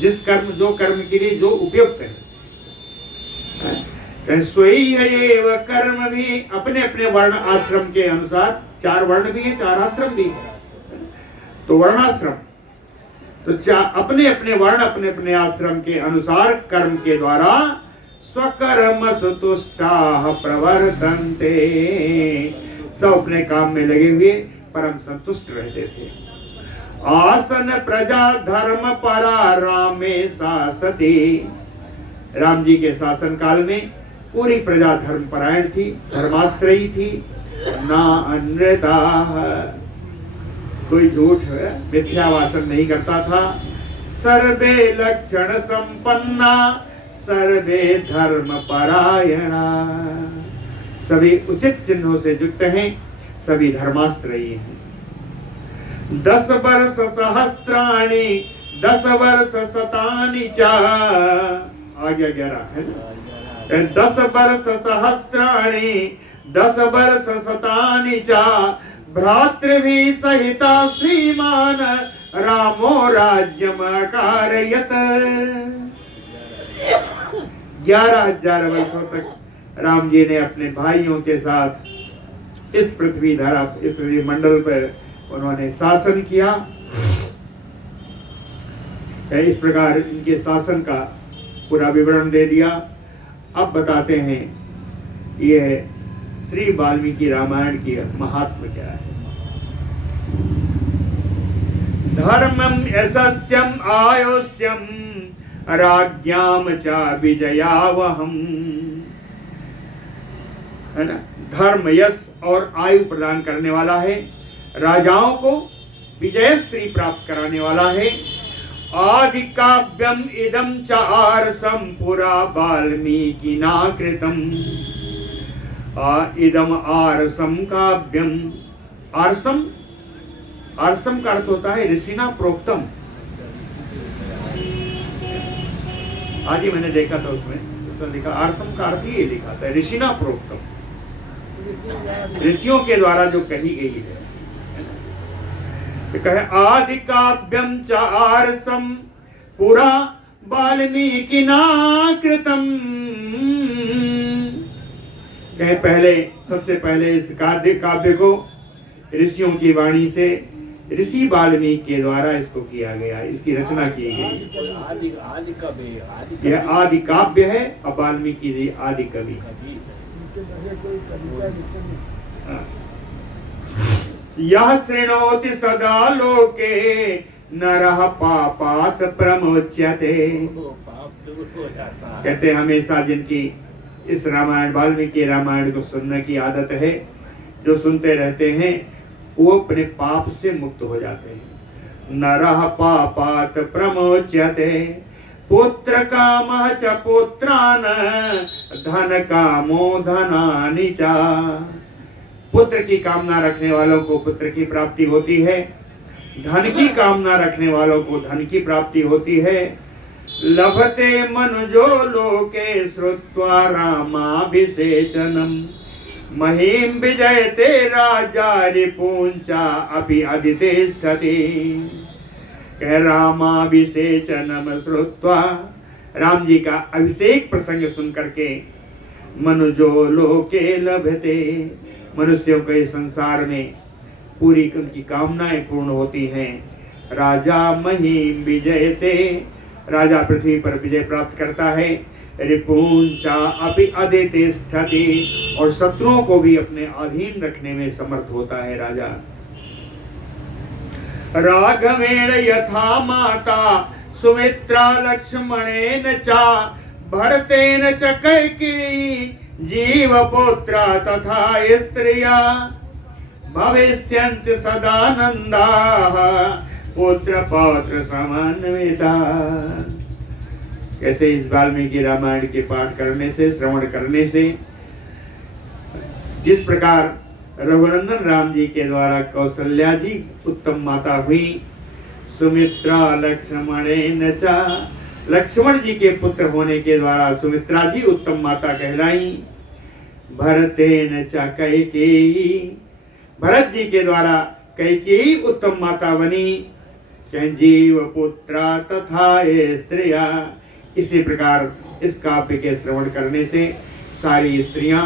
जिस कर्म, जो कर्म के लिए जो उपयुक्त है। स्वैहयेव कर्म भी, अपने अपने वर्ण आश्रम के अनुसार 4 वर्ण भी हैं, 4 आश्रम भी हैं। तो वर्णाश्रम, तो अपने अपने वर्ण अपने अपने आश्रम के अनुसार कर्म के द्वारा स्वकर्म सुतुष्टाः प्रवर्तन्ते, सब अपने काम में लगे हुए परम संतुष्ट रहते थे। आसन प्रजा धर्म परा रामे शासते, राम जी के शासन काल में पूरी प्रजा धर्म परायण थी, धर्माश्रयी थी। ना अन्यता, कोई झूठ मिथ्या वाचन नहीं करता था। सर्वे लक्षण संपन्ना सर्वे धर्म परायणा, सभी उचित चिन्हों से युक्त हैं, सभी धर्माश्रयी हैं। 10 वर्ष सहस्त्राणि 10 वर्ष शतानि च, आगे 11 है। 10 वर्ष सहस्त्राणि 10 वर्ष शतानि च भ्रातृभिः सहिता श्रीमान रामो राज्यम अकारयत। 11,000 वर्षों तक राम जी ने अपने भाइयों के साथ इस पृथ्वी धरा, इस पृथ्वी मंडल पर उन्होंने शासन किया। इस प्रकार इनके शासन का पूरा विवरण दे दिया। अब बताते हैं यह श्री वाल्मीकि रामायण की महात्मा क्या है। धर्मम यशस्यम आयुष्यम राज्ञाम च विजयावहम, है ना। धर्म, यश और आयु प्रदान करने वाला है, राजाओं को विजयश्री प्राप्त कराने वाला है। आदि काव्यम इदम च आरसम पुरा वाल्मीकि नाकृतम, इदम आरसम काव्यम। आरसम, आरसम का अर्थ होता है ऋषिना प्रोक्तम। आज ही मैंने देखा था उसमें लिखा, आरसम का अर्थ ही लिखा था ऋषिना प्रोक्तम, ऋषियों के द्वारा जो कही गई है। कहे आदि काव्यम च आरसम पुरा वाल्मीकि नाकृतम, कहे पहले, सबसे पहले इस काव्य को ऋषियों की वाणी से ऋषि वाल्मीकि के द्वारा इसको किया गया, इसकी रचना की गई। यह आदि काव्य है, अब वाल्मीकि जी आदि कवि। यह शृणोति सदा लोके नरः पापात् प्रमोच्यते, कहते हमेशा जिनकी इस रामायण, वाल्मीकि रामायण को सुनने की आदत है, जो सुनते रहते हैं वो अपने पाप से मुक्त हो जाते हैं। नरः पापात् प्रमोच्यते पुत्र कामः च पुत्रान् धन कामो धनानि च, पुत्र की कामना रखने वालों को पुत्र की प्राप्ति होती है, धन की कामना रखने वालों को धन की प्राप्ति होती है। लभते मनुजो लोके श्रुत्वा रामाभिषेचनम, महीम विजयते राजा रिपुंचा अपि अधितिष्ठति, कह रामाभिषेचनम श्रुत्वा, राम जी का अभिषेक प्रसंग सुन करके मनुजो लोके लभते, मनुष्यों के संसार में पूरी उनकी कामनाएं पूर्ण होती हैं। राजा महीम विजयते, राजा पृथ्वी पर विजय प्राप्त करता है। रिपुंचा अपि अधितिष्ठति, और शत्रुओं को भी अपने अधीन रखने में समर्थ होता है राजा। राघवेण यथा माता सुमित्रा लक्ष्मणेन च भरतेन च कैकेयी जीवपुत्रा तथा स्त्रिया भविष्यन्ति सदानन्दाः पुत्र पौत्र समन्विता। कैसे इस वाल्मीकि रामायण के पाठ करने से, श्रवण करने से, जिस प्रकार रघुनंदन राम जी के द्वारा कौशल्या जी उत्तम माता हुई, सुमित्रा लक्ष्मणेन च, लक्ष्मण जी के पुत्र होने के द्वारा सुमित्रा जी उत्तम माता कहलाई। भरतेन च कैकेयी, भरत जी के द्वारा कैकेयी उत्तम माता बनी। जीव पुत्रा तथा स्त्रिया, इसी प्रकार इस काव्य के श्रवण करने से सारी स्त्रियां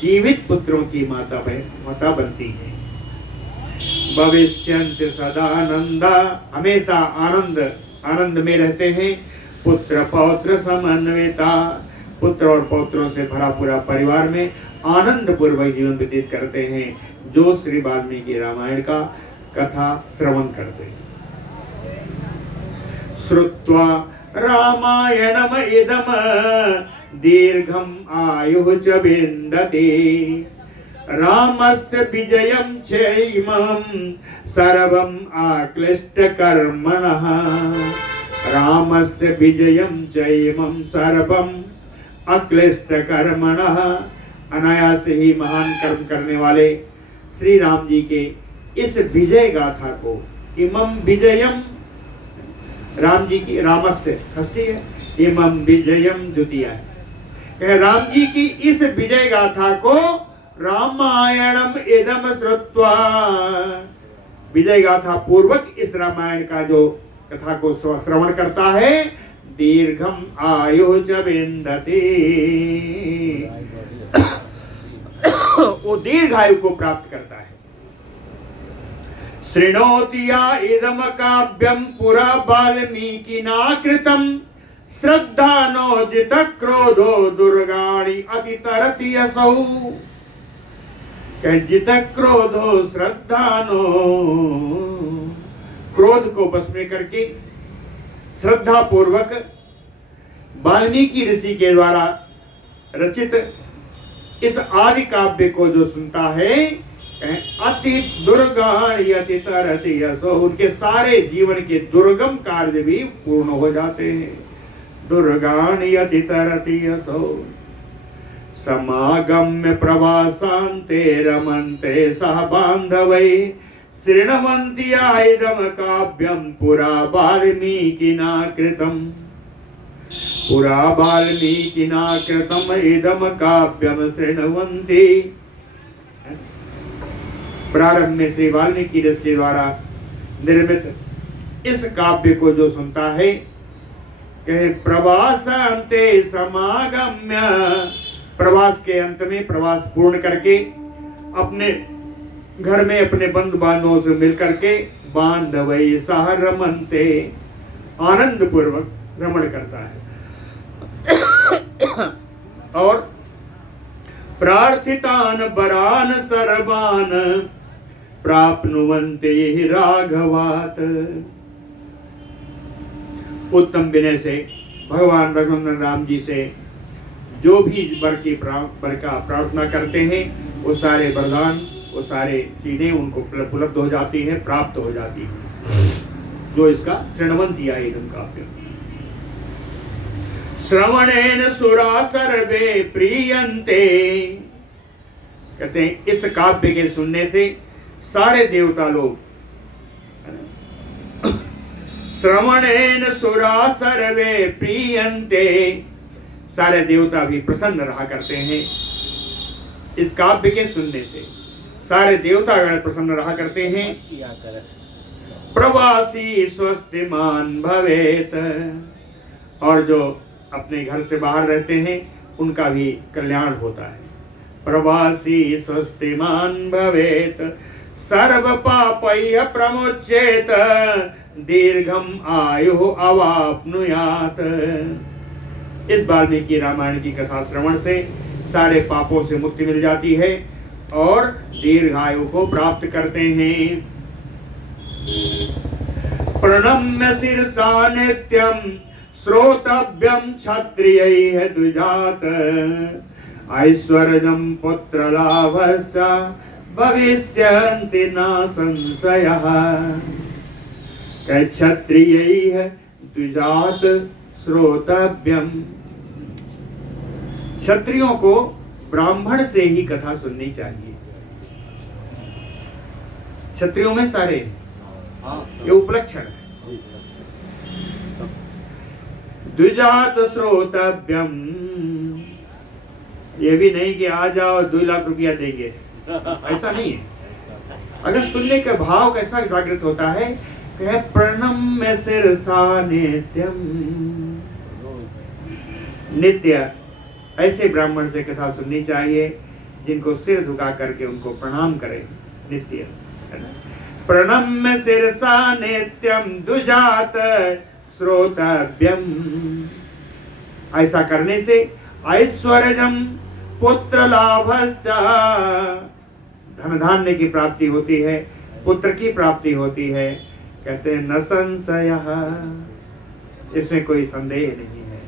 जीवित पुत्रों की माता बनती हैं। भविष्यन्ति सदानंदा, हमेशा आनंद में रहते हैं। पुत्र पौत्र समन्विता, पुत्र और पौत्रों से भरा पूरा परिवार में आनंद पूर्वक जीवन व्यतीत करते हैं जो श्री वाल्मीकि रामायण का कथा श्रवण करते हैं। श्रुत्वा रामायणम इदम दीर्घम आयुः च विन्दते, रामस्य विजयं चैमं सर्वं आक्लिष्टकर्मणः, रामस्य विजयं चैमं सर्वं अक्लिष्टकर्मणः। अनायास ही महान कर्म करने वाले श्री राम जी के इस विजय गाथा को, इमं विजयम, राम जी की रामस्य षष्ठी है, इमं विजयम द्वितीया है। राम जी की इस विजय गाथा को रामायणम इदम श्रुत्वा, विजय गाथा पूर्वक इस रामायण का जो कथा को श्रवण करता है, दीर्घम आयु च विन्दते, वो दीर्घ आयु को प्राप्त करता है। शृणोति या इदम काव्यम पुरा वाल्मीकिना कृतम, श्रद्धानोदित क्रोधो दुर्गाणि अतितरति असौ, जित क्रोधो श्रद्धानो, क्रोध को बस में करके श्रद्धा पूर्वक वाल्मीकि ऋषि के द्वारा रचित इस आदि काव्य को जो सुनता है, अति दुर्गाणि अति तरति असौ, उनके सारे जीवन के दुर्गम कार्य भी पूर्ण हो जाते हैं। दुर्गाणि अति तरति असौ, समागम्य प्रवासान्ते रमन्ते सह बान्धवै, शृण्वन्ति इदं काव्यं पुरा वाल्मीकिना कृतं, पुरा वाल्मीकिना कृतं इदं काव्यं शृण्वन्ति। प्रारंभ में श्री वाल्मीकि ऋषि के द्वारा निर्मित इस काव्य को जो सुनता है, कहे प्रवासान्ते समागम्य, प्रवास के अंत में, प्रवास पूर्ण करके अपने घर में अपने बंधु बांधवों से मिलकर के बांधवै सह रमन्ते, आनंद पूर्वक रमण करता है। और प्रार्थितान वरान सर्वान प्राप्नुवन्ते राघवात, उत्तम विनय से भगवान रघुनंदन राम जी से जो भी वर का प्रार्थना करते हैं, वो सारे वरदान, वो सारे चीजें उनको उपलब्ध हो जाती हैं, प्राप्त हो जाती हैं। जो इसका शृण्वन्ति इदं काव्यम्, श्रवणेन सुरा सर्वे प्रीयन्ते, कहते हैं इस काव्य के सुनने से सारे देवता लोग, श्रवणेन सुरा सर्वे प्रीयन्ते, सारे देवता भी प्रसन्न रहा करते हैं। इस काव्य के सुनने से सारे देवतागण प्रसन्न रहा करते हैं। प्रवासी स्वस्तिमान भवेत, और जो अपने घर से बाहर रहते हैं उनका भी कल्याण होता है। प्रवासी स्वस्तिमान भवेत, सर्व पापैः प्रमुच्येत, दीर्घम आयुः अवाप्नुयात। इस वाल्मीकि रामायण की कथा श्रवण से सारे पापों से मुक्ति मिल जाती है और दीर्घायु को प्राप्त करते हैं। प्रणम्य शिरसा नित्यं श्रोतव्यं क्षत्रियैः द्विजात, ऐश्वर्यं पुत्रलाभश्च भविष्यन्ति न संशयः। क्षत्रियैः द्विजात श्रोतव्यम, क्षत्रियों को ब्राह्मण से ही कथा सुननी चाहिए। क्षत्रियों में सारे ये उपलक्षण है। द्विजात श्रोतव्यम, ये भी नहीं कि आ जाओ 2 लाख रुपया देंगे, ऐसा नहीं है। अगर सुनने का भाव कैसा जागृत होता है, कहे प्रणम्य शिरसा नित्यम, नित्य ऐसे ब्राह्मण से कथा सुननी चाहिए जिनको सिर झुका करके उनको प्रणाम करें, नित्य, है ना। प्रणम्य शिरसा नित्यम दुजात श्रोतव्यम। ऐसा करने से ऐश्वर्यम पुत्र लाभश्च, धन धान्य की प्राप्ति होती है, पुत्र की प्राप्ति होती है। कहते हैं न संशयः, इसमें कोई संदेह नहीं है।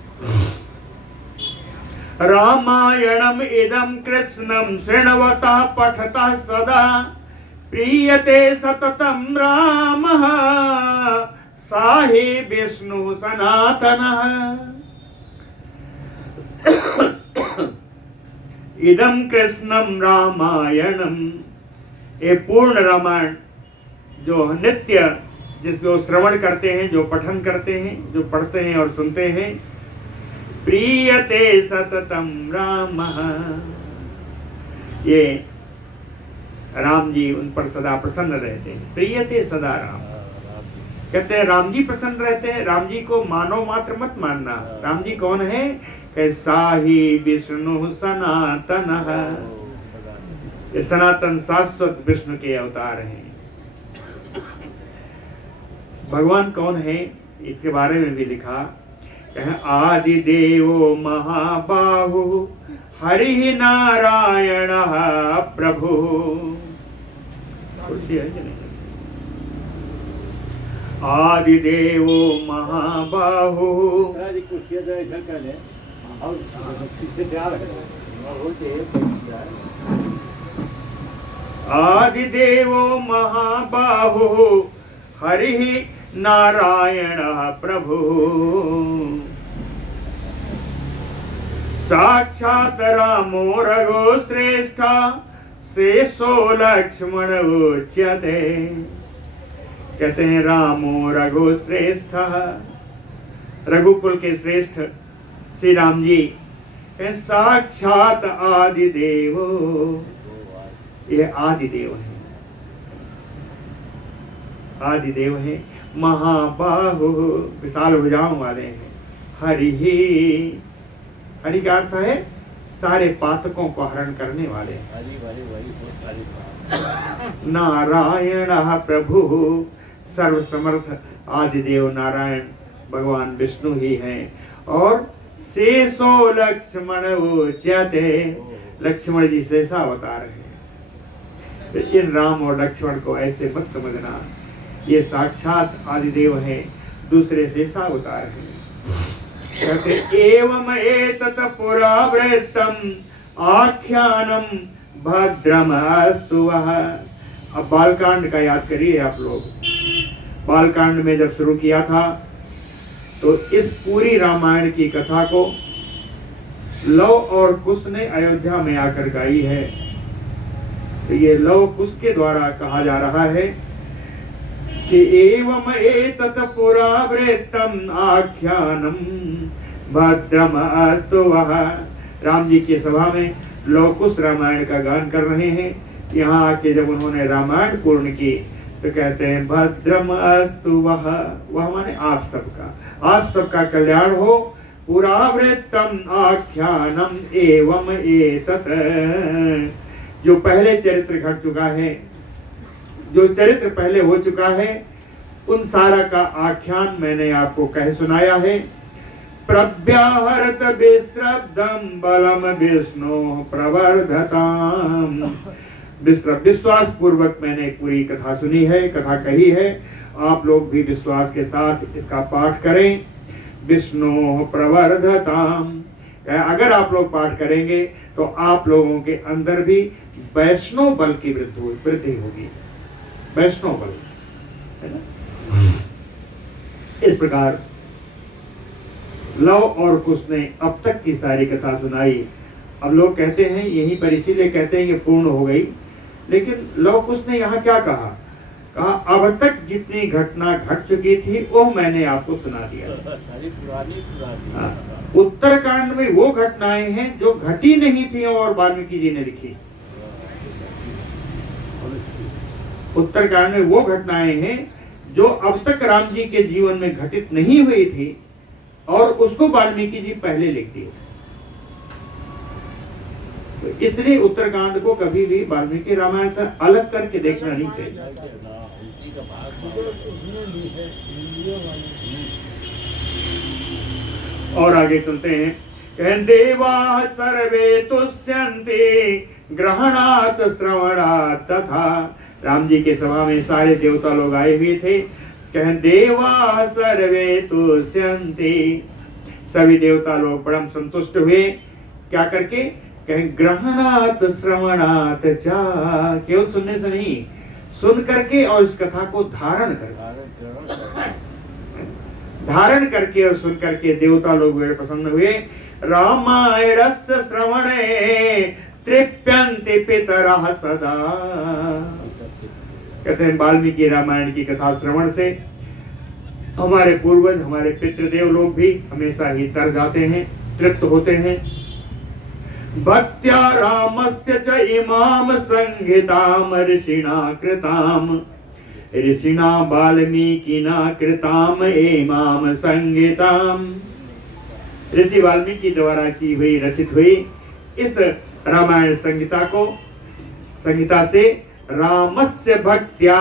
रामायणम इदं कृष्णं शृण्वतः पठतः सदा, प्रीयते सततं रामः सा हि विष्णु सनातनः। इदं कृष्णं रामायणम, ये पूर्ण रामायण जो नित्य जिसको श्रवण करते हैं, जो पठन करते हैं, जो पढ़ते हैं और सुनते हैं, प्रीयते सततम रामः, ये राम जी उन पर सदा प्रसन्न रहते हैं। प्रीयते सदा राम, कहते हैं राम जी प्रसन्न रहते हैं। राम जी को मानव मात्र मत मानना। राम जी कौन है? साही विष्णु सनातनः, ये सनातन शाश्वत विष्णु के अवतार हैं। भगवान कौन है इसके बारे में भी लिखा, आदि देवो महाबाहु हरि नारायण प्रभु। कुर्सी है कि नहीं? आदि देवो महाबाहु, आदि देवो महाबाहु हरि नारायण प्रभु। साक्षात रामो रघु श्रेष्ठा शेषो लक्ष्मण उच्यते। कहते हैं रामो रघु श्रेष्ठ, रघुकुल के श्रेष्ठ श्री राम जी साक्षात आदि देवो, ये आदि देव है, आदि देव है। महाबाहु, विशाल भुजाओं वाले हैं। हरि, हरि का अर्थ है सारे पातकों को हरण करने वाले। नारायण प्रभु, सर्वसमर्थ आदिदेव नारायण भगवान विष्णु ही हैं। और शेषो लक्ष्मण उच्यते, लक्ष्मण जी शेषावतार है। तो इन राम और लक्ष्मण को ऐसे मत समझना, ये साक्षात आदिदेव है, दूसरे शेषावतार है। कहते एवं एतत् पुरावृत्तम आख्यानम भद्रमस्तु वः। अब बालकांड का याद करिए आप लोग। बालकांड में जब शुरू किया था तो इस पूरी रामायण की कथा को लव और कुश ने अयोध्या में आकर गाई है। तो ये लव कुश के द्वारा कहा जा रहा है कि एवं एतत् पुरावृत्तम आख्यानम भद्रम अस्तु वः। राम जी की सभा में लव कुश रामायण का गान कर रहे हैं। यहाँ आके जब उन्होंने रामायण पूर्ण की तो कहते हैं भद्रम अस्तु वः, वह माने आप सबका, आप सबका कल्याण हो। पुरावृत्तम आख्यानम एवं एतत्, जो पहले चरित्र घट चुका है, जो चरित्र पहले हो चुका है, उन सारा का आख्यान मैंने आपको कह सुनाया है। प्रव्याहरत विश्रब्दम बलम विष्णु प्रवर्धताम। विश्वास पूर्वक मैंने पूरी कथा सुनी है, कथा कही है। आप लोग भी विश्वास के साथ इसका पाठ करें। विष्णु प्रवर्धताम, अगर आप लोग पाठ करेंगे तो आप लोगों के अंदर भी वैष्णव बल की वृद्धि होगी। वैष्णव बल है ना। इस प्रकार लव और कुश ने अब तक की सारी कथा सुनाई। अब लोग कहते हैं यहीं पर, इसीलिए कहते हैं कि पूर्ण हो गई। लेकिन लव कुश ने यहाँ क्या कहा? कहा अब तक जितनी घटना घट चुकी थी वो मैंने आपको सुना दिया। उत्तरकांड में वो घटनाएं हैं जो घटी नहीं थी और वाल्मीकि जी ने लिखी। उत्तरकांड में वो घटनाएं हैं जो अब तक राम जी के जीवन में घटित नहीं हुई थी और उसको वाल्मीकि जी पहले लिख दिए। तो इसलिए उत्तरकांड को कभी भी वाल्मीकि रामायण से अलग करके देखना नहीं चाहिए। और आगे चलते हैं। कहन देवा सर्वे तुष्यन्ते ग्रहणात् श्रवणात् तथा। राम जी के सभा में सारे देवता लोग आए हुए थे। कहन देवा सर्वे तुष्यन्ते, सभी देवता लोग परम संतुष्ट हुए। क्या करके? कहें ग्रहणात् श्रवणात् च, केवल सुनने से नहीं, सुन करके और इस कथा को धारण करके और सुन करके देवता लोग बड़े प्रसन्न हुए। रामायणस्य श्रवणे तृप्यन्ते पितरः सदा। कहते हैं वाल्मीकि रामायण की कथा श्रवण से हमारे पूर्वज, हमारे पितृदेव लोग भी हमेशा ही तर जाते हैं, तृप्त होते हैं। भक्त्या रामस्य च इमाम संहिताम ऋषिणा कृताम, ऋषिणा वाल्मीकिना कृताम इमाम संहिताम। ऋषि वाल्मीकि द्वारा की हुई, रचित हुई इस रामायण संहिता से रामस्य भक्त्या,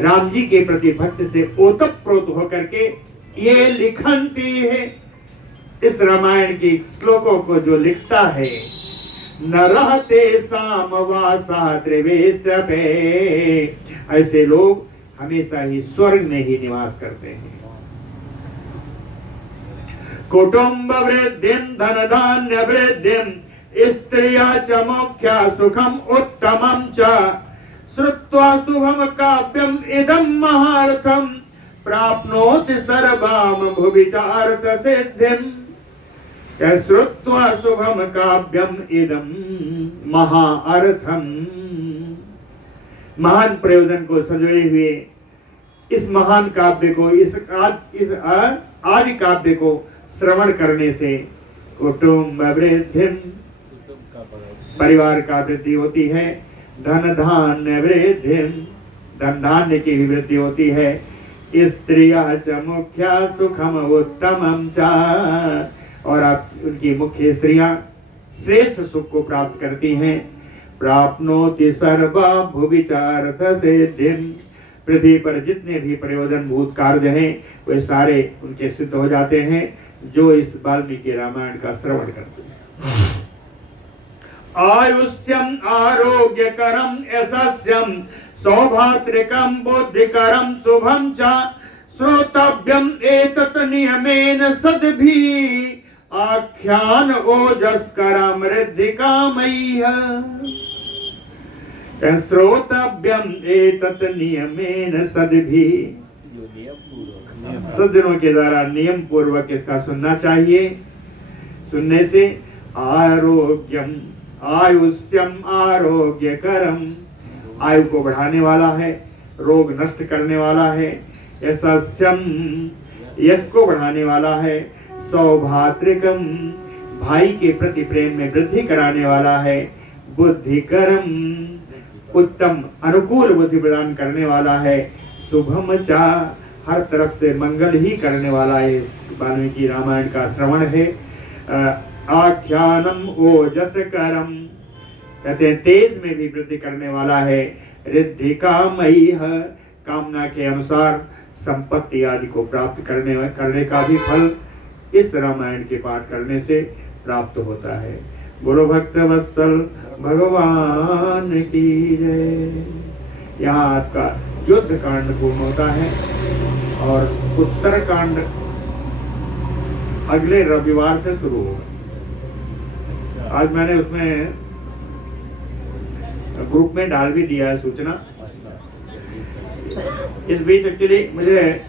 राम जी के प्रति भक्ति से ओतप्रोत होकर के ये लिखनती है, इस रामायण के श्लोकों को जो लिखता है, न रहते सामवासा त्रिवेष्टपे, ऐसे लोग हमेशा ही स्वर्ग में ही निवास करते हैं। कुटुंब वृद्धिम धन धान्य वृद्धिम स्त्रिया च मोख्या सुखम उत्तमम च, श्रुत्वा शुभम काव्यम इदम महार्थम प्राप्नोति सर्वाम भुविचार्थ सिद्धिम। श्रुत्वा शुभम काव्यम इदम महाअर्थम, महान प्रयोजन को संजोए हुए इस महान काव्य को, इस आदि काव्य को श्रवण करने से कुटुंब वृद्धिम, परिवार का वृद्धि होती है। धन धान्य वृद्धिम, धन धान्य की भी वृद्धि होती है। स्त्रिया च मुख्या सुखम उत्तमम च, और आप उनकी मुख्य स्त्रियां श्रेष्ठ सुख को प्राप्त करती हैं। प्राप्नोति सर्वा भुविचार्थ सिद्धिम, पृथ्वी पर जितने भी प्रयोजन भूत कार्य हैं वे सारे उनके सिद्ध हो जाते हैं जो इस वाल्मीकि रामायण का श्रवण करते हैं। आयुष्यम आरोग्यकरम यशस्यम सौभात्रिकम बुद्धिकरम शुभम च, श्रोतव्यम एतत् नियमेन सद्भिः आख्यान ओजस्करम ऋद्धिकामय्य। श्रोतव्यम एतत् नियमेन सद्भिः, सज्जनों के द्वारा नियम पूर्वक इसका सुनना चाहिए। सुनने से आरोग्यम, आयुष्यम आरोग्यकरम, आयु को बढ़ाने वाला है, रोग नष्ट करने वाला है। यशस्यम, यश को बढ़ाने वाला है। सौभात्रिकम, भाई के प्रति प्रेम में वृद्धि कराने वाला है। बुद्धिकरम, उत्तम अनुकूल बुद्धि प्रदान करने वाला है। शुभम चा, हर तरफ से मंगल ही करने वाला है। वाल्मीकि रामायण का श्रवण है। आख्यानम ओजस्करम, कहते हैं तेज में भी वृद्धि करने वाला है। ऋद्धिकामय्य, कामना के अनुसार संपत्ति आदि को प्राप्त करने का भी फल इस रामायण के पाठ करने से प्राप्त होता है। बोलो भक्त वत्सल भगवान की जय। यहाँ आपका युद्ध कांड पूर्ण होता है और उत्तर कांड अगले रविवार से शुरू होगा। आज मैंने उसमें ग्रुप में डाल भी दिया है सूचना। इस बीच एक्चुअली मुझे